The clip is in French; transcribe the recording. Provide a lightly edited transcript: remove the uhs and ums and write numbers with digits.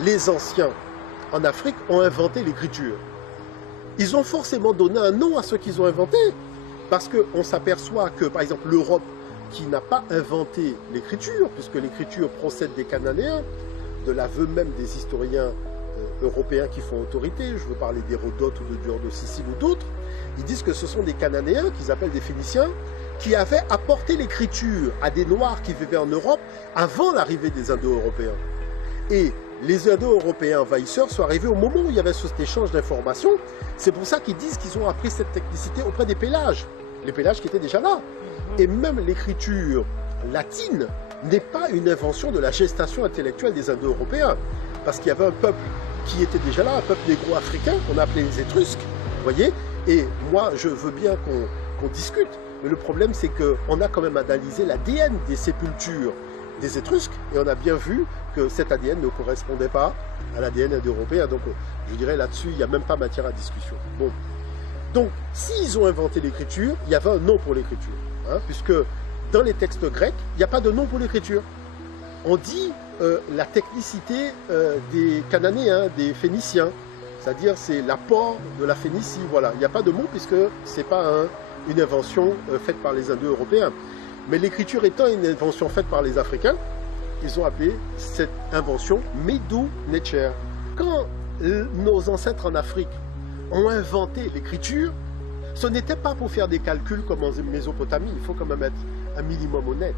les anciens en Afrique ont inventé l'écriture, ils ont forcément donné un nom à ce qu'ils ont inventé. Parce qu'on s'aperçoit que, par exemple, l'Europe, qui n'a pas inventé l'écriture, puisque l'écriture procède des Cananéens, de l'aveu même des historiens européens qui font autorité, je veux parler d'Hérodote ou de Dior de Sicile ou d'autres, ils disent que ce sont des Cananéens, qu'ils appellent des Phéniciens, qui avaient apporté l'écriture à des Noirs qui vivaient en Europe avant l'arrivée des Indo-Européens. Et les Indo-Européens envahisseurs sont arrivés au moment où il y avait cet échange d'informations. C'est pour ça qu'ils disent qu'ils ont appris cette technicité auprès des Pélages. Les Pélages qui étaient déjà là. Et même l'écriture latine n'est pas une invention de la gestation intellectuelle des Indo-Européens. Parce qu'il y avait un peuple qui était déjà là, un peuple négro-africain, qu'on appelait les Étrusques. Vous voyez? Et moi, je veux bien qu'on discute. Mais le problème, c'est qu'on a quand même analysé l'ADN des sépultures des Étrusques, et on a bien vu que cet ADN ne correspondait pas à l'ADN indo-européen. Donc, je dirais là-dessus, il n'y a même pas matière à discussion. Bon. Donc, s'ils ont inventé l'écriture, il y avait un nom pour l'écriture. Hein, puisque dans les textes grecs, il n'y a pas de nom pour l'écriture. On dit la technicité des Cananéens, des Phéniciens. C'est-à-dire, c'est l'apport de la Phénicie. Voilà. Il n'y a pas de mot puisque ce n'est pas une invention faite par les Indo-Européens. Mais l'écriture étant une invention faite par les Africains, ils ont appelé cette invention Medu-Neter. Quand nos ancêtres en Afrique ont inventé l'écriture, ce n'était pas pour faire des calculs comme en Mésopotamie. Il faut quand même être un minimum honnête.